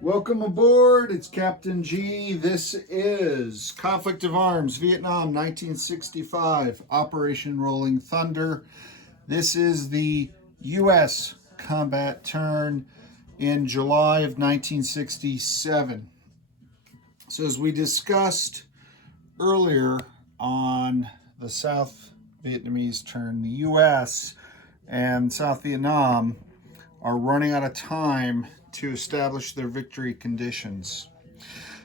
Welcome aboard. It's Captain G. This is Conflict of Arms, Vietnam, 1965, Operation Rolling Thunder. This is the U.S. combat turn in July of 1967. So as we discussed earlier on the South Vietnamese turn, the U.S. and South Vietnam are running out of time to establish their victory conditions.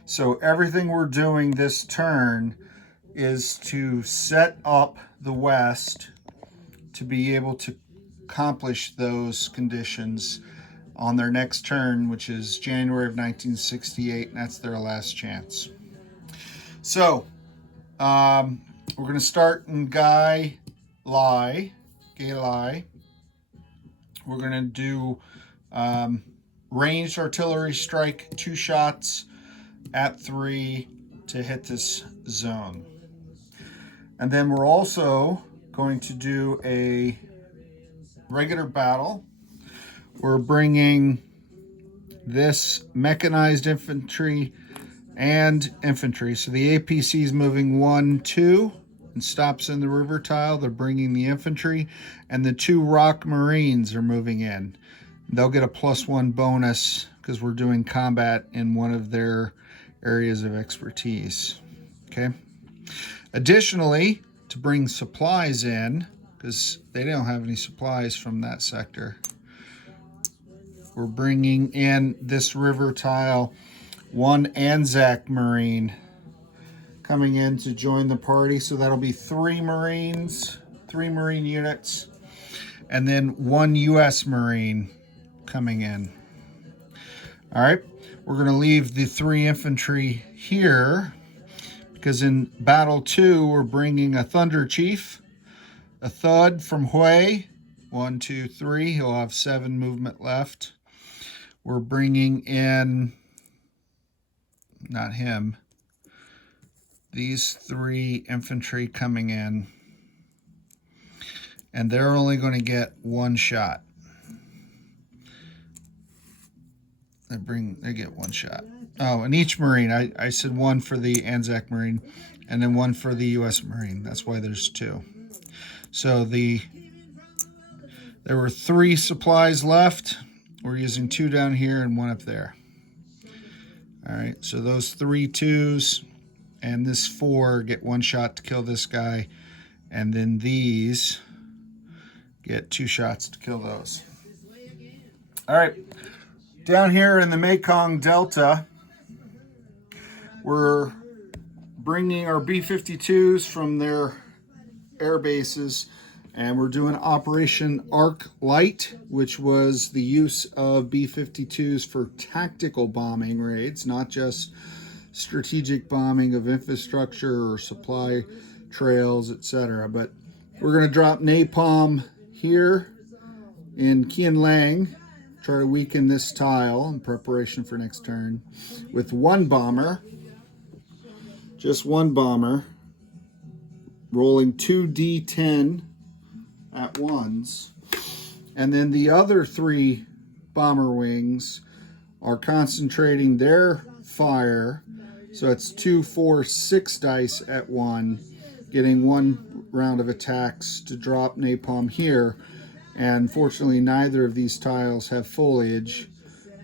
So everything we're doing this turn is to set up the West to be able to accomplish those conditions on their next turn, which is January of 1968, and that's their last chance. So we're going to start in Gai Lai. We're going to do ranged artillery strike, 2 shots at 3 to hit this zone. And then we're also going to do a regular battle. We're bringing this mechanized infantry and infantry. So the APC is moving 1, 2 and stops in the river tile. They're bringing the infantry, and the 2 ROK Marines are moving in. They'll get a +1 bonus because we're doing combat in one of their areas of expertise. Okay. Additionally, to bring supplies in, because they don't have any supplies from that sector, we're bringing in this river tile 1 ANZAC Marine coming in to join the party. So that'll be 3 Marines, 3 Marine units, and then 1 U.S. Marine coming in. All right, we're going to leave the 3 infantry here because in battle 2 we're bringing a Thunder Chief, a Thud from Hue, 1, 2, 3. He'll have 7 movement left. We're bringing in, not him, these 3 infantry coming in, and they're only going to get 1 shot. They get 1 shot. Oh, and each Marine, I said 1 for the ANZAC Marine and then 1 for the U.S. Marine. That's why there's 2. So there were 3 supplies left. We're using 2 down here and 1 up there. All right, so those 3 2s and this 4 get 1 shot to kill this guy, and then these get 2 shots to kill those. All right. Down here in the Mekong Delta, we're bringing our B-52s from their air bases, and we're doing Operation Arc Light, which was the use of B-52s for tactical bombing raids, not just strategic bombing of infrastructure or supply trails, etc. But we're going to drop napalm here in Kien Lang, try to weaken this tile in preparation for next turn with 1 bomber, just 1 bomber, rolling 2d10 at once, and then the other 3 bomber wings are concentrating their fire, so it's 2, 4, 6 dice at 1, getting 1 round of attacks to drop napalm here. And fortunately, neither of these tiles have foliage.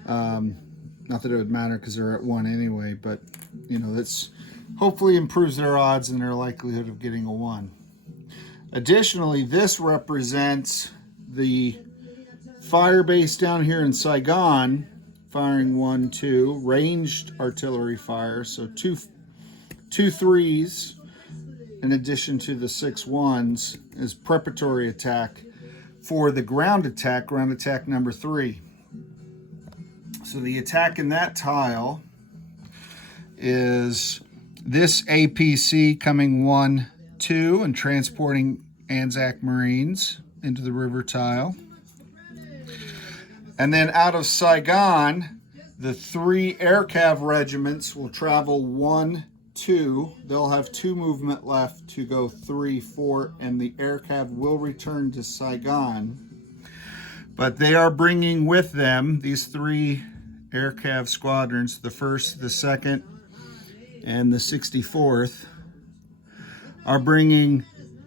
Not that it would matter because they're at 1 anyway, but you know, that's hopefully improves their odds and their likelihood of getting a 1. Additionally, this represents the fire base down here in Saigon, firing 1, 2, ranged artillery fire, so 2 3s in addition to the 6 1s is preparatory attack for the ground attack number 3. So the attack in that tile is this APC coming 1, 2 and transporting ANZAC Marines into the river tile. And then out of Saigon, the 3 air cav regiments will travel 1, 2. They'll have 2 movement left to go 3, 4, and the air cav will return to Saigon. But they are bringing with them these 3 air cav squadrons, the 1st, the 2nd, and the 64th, are bringing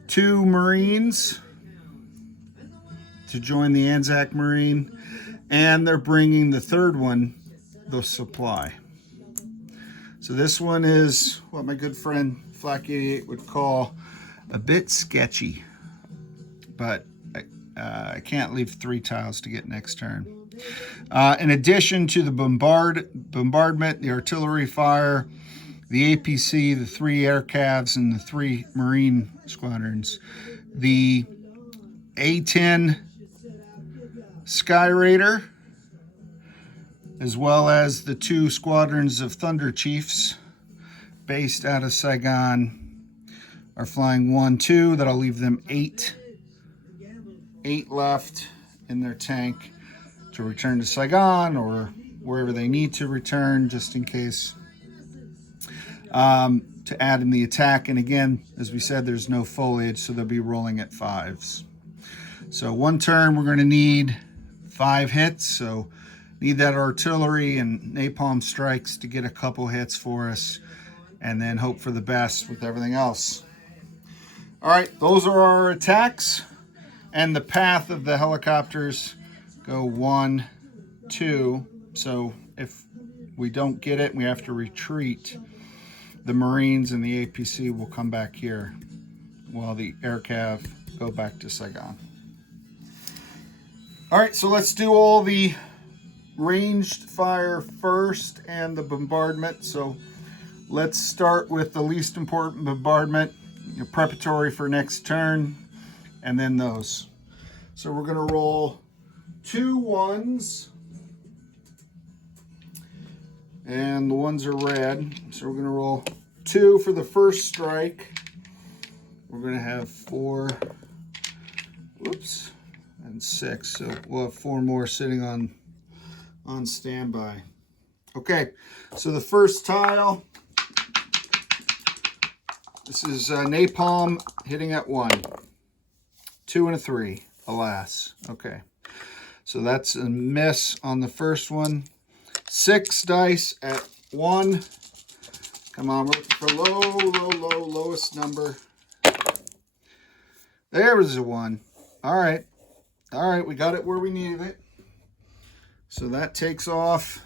2 Marines to join the ANZAC Marine, and they're bringing the 3rd one, the supply. So this one is what my good friend Flak 88 would call a bit sketchy, but I can't leave 3 tiles to get next turn. In addition to the bombardment, the artillery fire, the APC, the 3 air cavs, and the 3 Marine squadrons, the A-10 Sky Raider, as well as the 2 squadrons of Thunder Chiefs based out of Saigon, are flying 1-2. That'll leave them 8 left in their tank to return to Saigon or wherever they need to return, just in case, to add in the attack. And again, as we said, there's no foliage, so they'll be rolling at 5s. So 1 turn, we're going to need 5 hits, so need that artillery and napalm strikes to get a couple hits for us, and then hope for the best with everything else. All right, those are our attacks, and the path of the helicopters go 1, 2. So if we don't get it and we have to retreat, the Marines and the APC will come back here while the air cav go back to Saigon. All right, so let's do all the ranged fire first and the bombardment. So let's start with the least important bombardment, preparatory for next turn, and then those. So we're going to roll 2 1s, and the 1s are red. So we're going to roll 2 for the first strike. We're going to have 4, whoops, and 6. So we'll have 4 more sitting on standby. Okay, so the first tile, this is napalm hitting at 1, 2 and a 3, alas. Okay, so that's a miss on the first one. 6 dice at 1. Come on, we're looking for lowest number. There was a 1. All right, we got it where we needed it. So that takes off.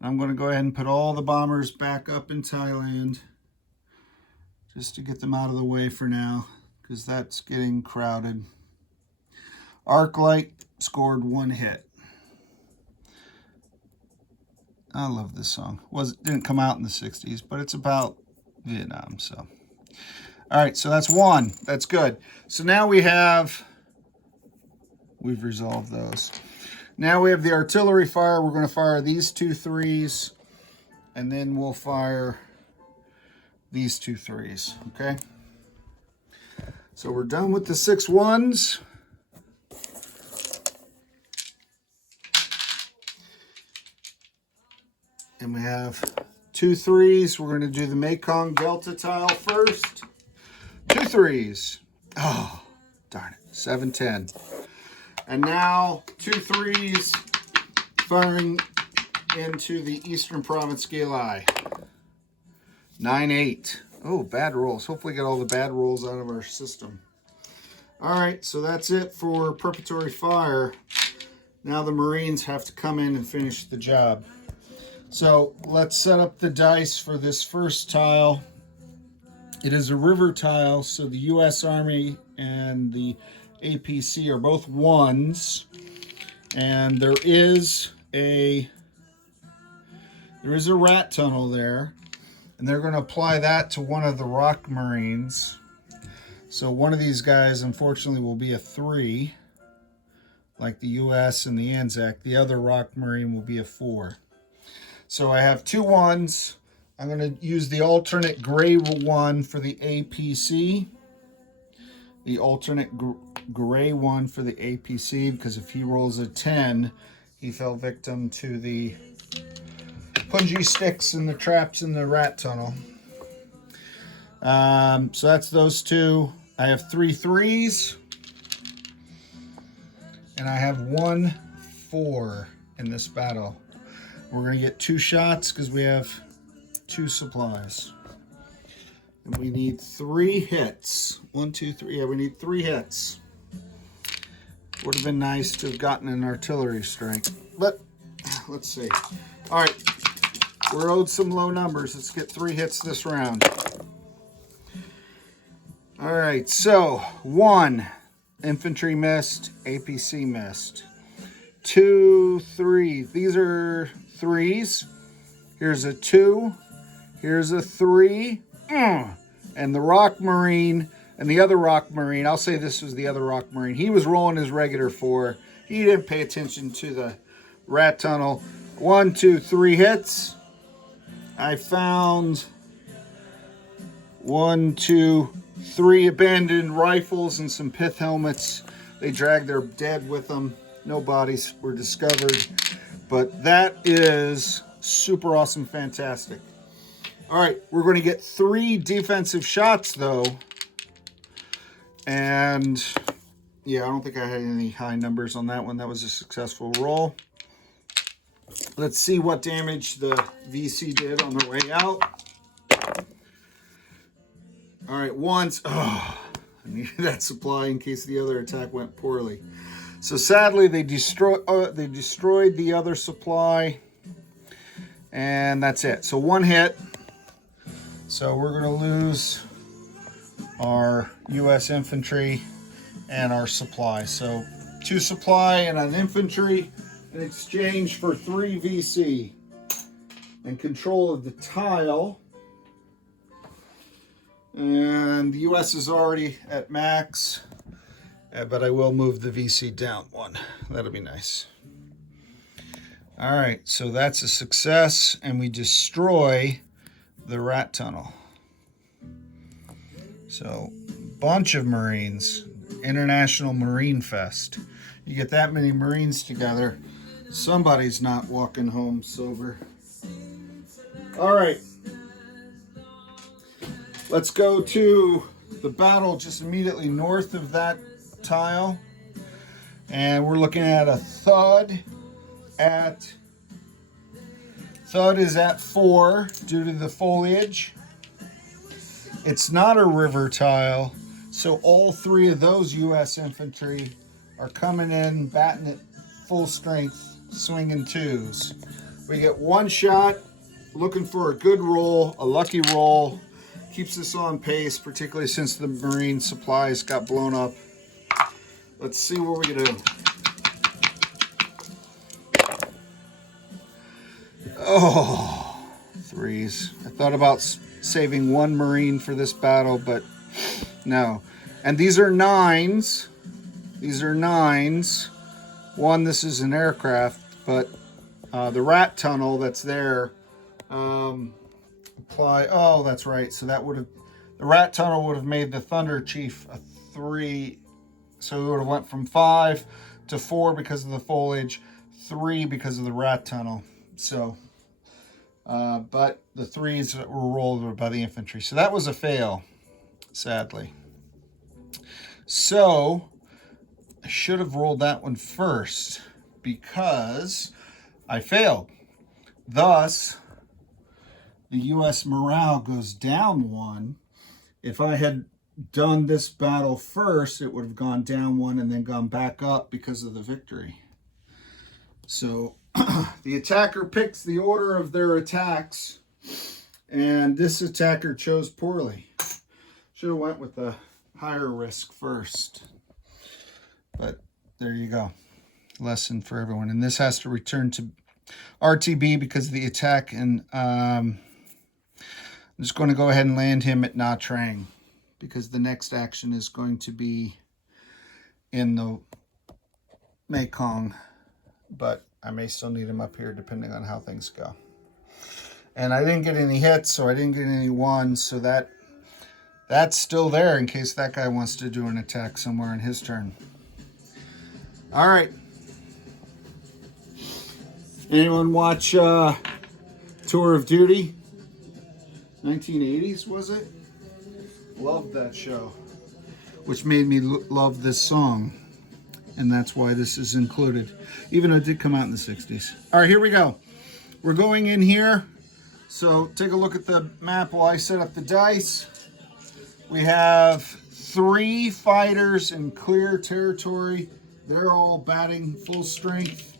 I'm going to go ahead and put all the bombers back up in Thailand just to get them out of the way for now, because that's getting crowded. Arclight scored 1 hit. I love this song. Didn't come out in the 60s, but it's about Vietnam. So, all right, so that's 1. That's good. So now we've resolved those. Now we have the artillery fire. We're going to fire these 2 3s, and then we'll fire these 2 3s, okay? So we're done with the 6 1s. And we have 2 3s. We're going to do the Mekong Delta tile first. 2 3s. Oh, darn it. 7 10. And now 2 3s firing into the Eastern Province Gilai. 9 8. Oh, bad rolls. Hopefully get all the bad rolls out of our system. All right, so that's it for preparatory fire. Now the Marines have to come in and finish the job. So let's set up the dice for this first tile. It is a river tile, so the U.S. Army and the APC are both 1s, and there is a rat tunnel there, and they're going to apply that to one of the ROK Marines. So one of these guys, unfortunately, will be a 3, like the U.S. and the ANZAC. The other ROK Marine will be a 4. So I have 2 1s. I'm going to use the alternate gray 1 for the APC. The alternate gray 1 for the APC, because if he rolls a 10, he fell victim to the punji sticks and the traps in the rat tunnel. So that's those 2. I have 3 3s, and I have 1 4 in this battle. We're going to get 2 shots because we have 2 supplies. And we need 3 hits. 1, 2, 3. Yeah, we need 3 hits. Would have been nice to have gotten an artillery strike. But let's see. All right. We're owed some low numbers. Let's get 3 hits this round. All right. So 1, infantry missed. APC missed. 2, 3. These are 3s. Here's a 2. Here's a 3. And the ROK Marine and the other ROK Marine, I'll say this was the other ROK Marine. He was rolling his regular 4. He didn't pay attention to the rat tunnel. 1, 2, 3 hits. I found 1, 2, 3 abandoned rifles and some pith helmets. They dragged their dead with them. No bodies were discovered. But that is super awesome, fantastic. All right, we're going to get 3 defensive shots, though. And, yeah, I don't think I had any high numbers on that one. That was a successful roll. Let's see what damage the VC did on the way out. All right, once. Oh, I needed that supply in case the other attack went poorly. So, sadly, they destroyed the other supply. And that's it. So, 1 hit. So we're going to lose our U.S. infantry and our supply. So 2 supply and an infantry in exchange for 3 VC. And control of the tile. And the U.S. is already at max. But I will move the VC down 1. That'll be nice. All right, so that's a success. And we destroy the rat tunnel. So, bunch of Marines. International Marine Fest. You get that many Marines together, somebody's not walking home sober. All right. Let's go to the battle just immediately north of that tile. And we're looking at a thud at... Thud is at 4 due to the foliage. It's not a river tile, so all 3 of those U.S. infantry are coming in, batting at full strength, swinging 2s. We get 1 shot, looking for a good roll, a lucky roll. Keeps us on pace, particularly since the Marine supplies got blown up. Let's see what we can do. Oh, 3s. I thought about saving 1 Marine for this battle, but no. And these are 9s. These are 9s. 1, this is an aircraft, but the rat tunnel that's there, apply. Oh, that's right. So that would have, the rat tunnel would have made the Thunder Chief a 3. So we would have went from 5 to 4 because of the foliage, 3 because of the rat tunnel. So... but the 3s that were rolled by the infantry. So that was a fail, sadly. So I should have rolled that one first because I failed. Thus, the U.S. morale goes down 1. If I had done this battle first, it would have gone down 1 and then gone back up because of the victory. So... the attacker picks the order of their attacks, and this attacker chose poorly. Should have went with the higher risk first. But there you go. Lesson for everyone. And this has to return to RTB because of the attack, and I'm just going to go ahead and land him at Nha Trang because the next action is going to be in the Mekong, but I may still need him up here depending on how things go. And I didn't get any hits, so I didn't get any 1s, so that's still there in case that guy wants to do an attack somewhere in his turn. All right. Anyone watch Tour of Duty? 1980s, was it? Loved that show, which made me love this song. And that's why this is included, even though it did come out in the 60s. All right, here we go. we're going in here. So take a look at the map while I set up the dice. We have 3 fighters in clear territory. They're all batting full strength.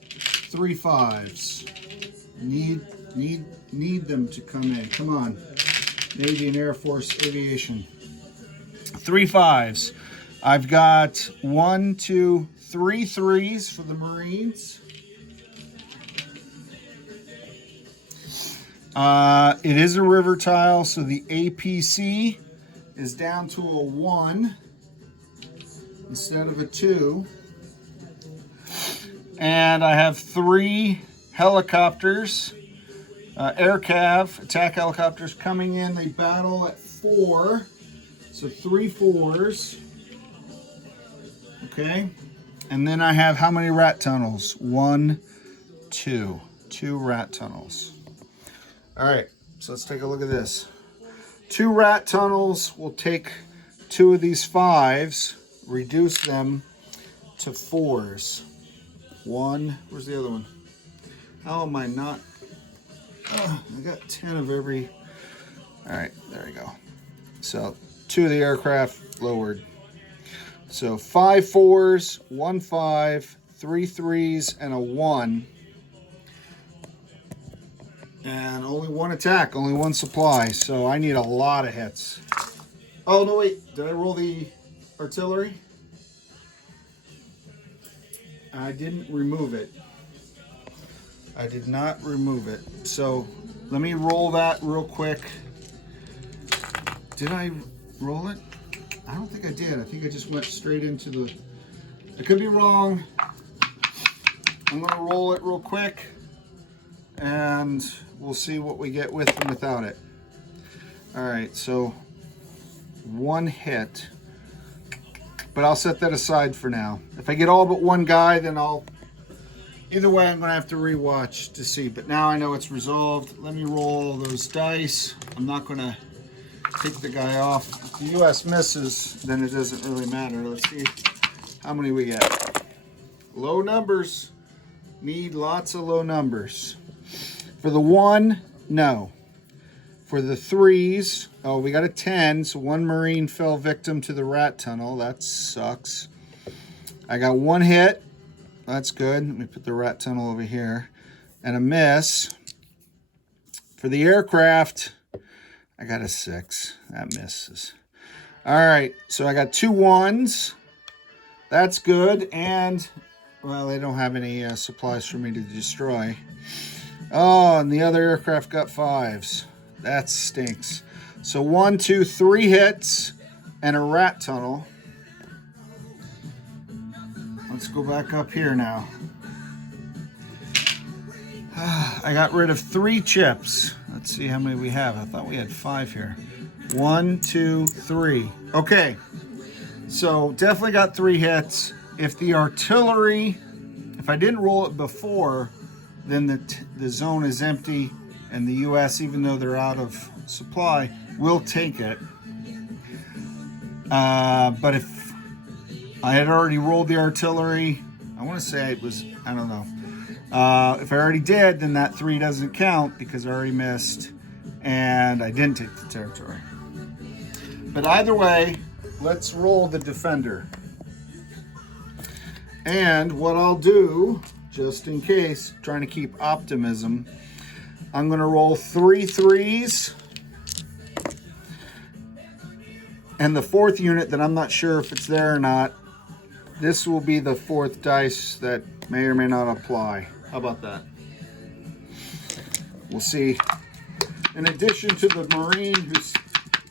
3 5s. Need them to come in. Come on. Navy and Air Force Aviation. 3 5s. I've got 1, 2, 3 3s for the Marines. It is a river tile, so the APC is down to a 1 instead of a 2. And I have 3 helicopters, aircav, attack helicopters coming in. They battle at 4, so 3 4s. Okay, and then I have how many rat tunnels? 1, 2. 2 rat tunnels. All right, so let's take a look at this. 2 rat tunnels will take 2 of these 5s, reduce them to 4s. 1, where's the other one? How am I not? I got 10 of every. All right, there we go. So 2 of the aircraft lowered. So 5 4s, 1 5, 3 3s, and a 1. And only 1 attack, only 1 supply. So I need a lot of hits. Oh, no, wait. Did I roll the artillery? I didn't remove it. I did not remove it. So let me roll that real quick. Did I roll it? I don't think I did. I think I just went straight into the... I could be wrong. I'm going to roll it real quick. And we'll see what we get with and without it. All right, so 1 hit. But I'll set that aside for now. If I get all but 1 guy, then I'll... Either way, I'm going to have to rewatch to see. But now I know it's resolved. Let me roll those dice. I'm not going to take the guy off. If the U.S. misses, then it doesn't really matter. Let's see how many we get. Low numbers. Need lots of low numbers. For the 1, no. For the 3s, oh, we got a 10, so 1 Marine fell victim to the rat tunnel. That sucks. I got 1 hit. That's good. Let me put the rat tunnel over here. And a miss. For the aircraft, I got a 6. That misses. All right, so I got 2 1s. That's good. And, well, they don't have any supplies for me to destroy. Oh, and the other aircraft got 5s. That stinks. So 1, 2, 3 hits and a rat tunnel. Let's go back up here now. I got rid of 3 chips. Let's see how many we have. I thought we had 5 here. 1, 2, 3. Okay. So definitely got 3 hits. If the artillery, if I didn't roll it before, then the zone is empty, and the U.S., even though they're out of supply, will take it. But if I had already rolled the artillery, I want to say it was, I don't know. If I already did, then that 3 doesn't count because I already missed, and I didn't take the territory. But either way, let's roll the defender. And what I'll do, just in case, trying to keep optimism, I'm going to roll 3 3s. And the 4th unit that I'm not sure if it's there or not, this will be the 4th dice that may or may not apply. How about that? We'll see. In addition to the Marine who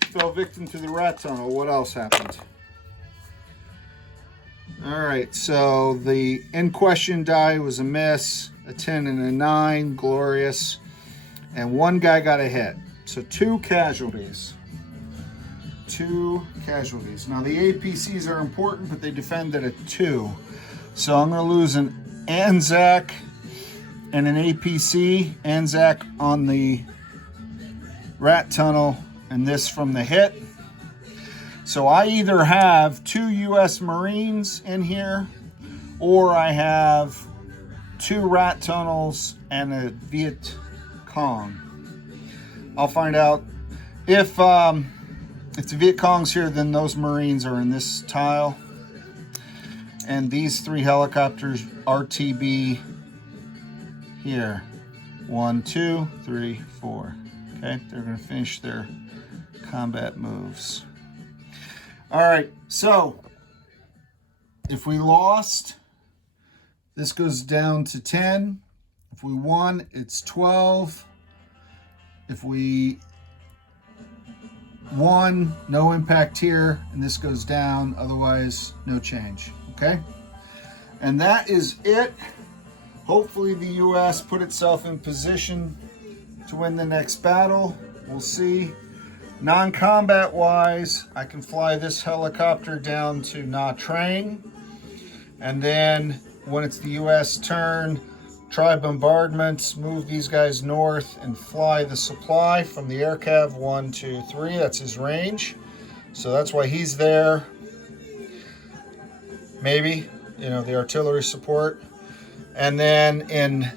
fell victim to the rat tunnel, what else happened? All right, so the in question die was a miss, a 10 and a 9, glorious, and 1 guy got a hit. So 2 casualties. 2 casualties. Now the APCs are important, but they defend at a 2. So I'm going to lose an ANZAC and an APC. ANZAC on the rat tunnel, and this from the hit. So I either have 2 U.S. Marines in here, or I have 2 rat tunnels and a Cong. I'll find out if the Viet Cong's here, then those Marines are in this tile. And these 3 helicopters, RTB here. 1, 2, 3, 4. Okay, they're going to finish their combat moves. All right, so if we lost, this goes down to 10. If we won, it's 12. If we won, no impact here, and this goes down, otherwise no change, okay? And that is it. Hopefully the US put itself in position to win the next battle. We'll see. Non-combat wise, I can fly this helicopter down to Nha Trang, and then when it's the US turn, try bombardments, move these guys north and fly the supply from the air cav 1, 2, 3. That's his range. So that's why he's there. Maybe, you know, the artillery support. And then in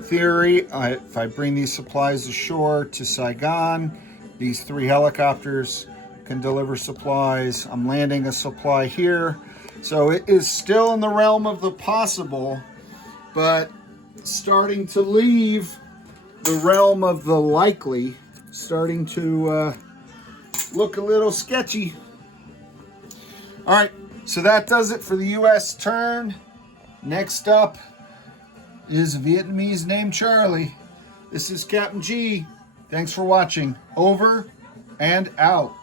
theory, if I bring these supplies ashore to Saigon, these 3 helicopters can deliver supplies. I'm landing a supply here. So it is still in the realm of the possible, but starting to leave the realm of the likely, starting to look a little sketchy. All right, so that does it for the US turn. Next up is a Vietnamese named Charlie. This is Captain G. Thanks for watching. Over and out.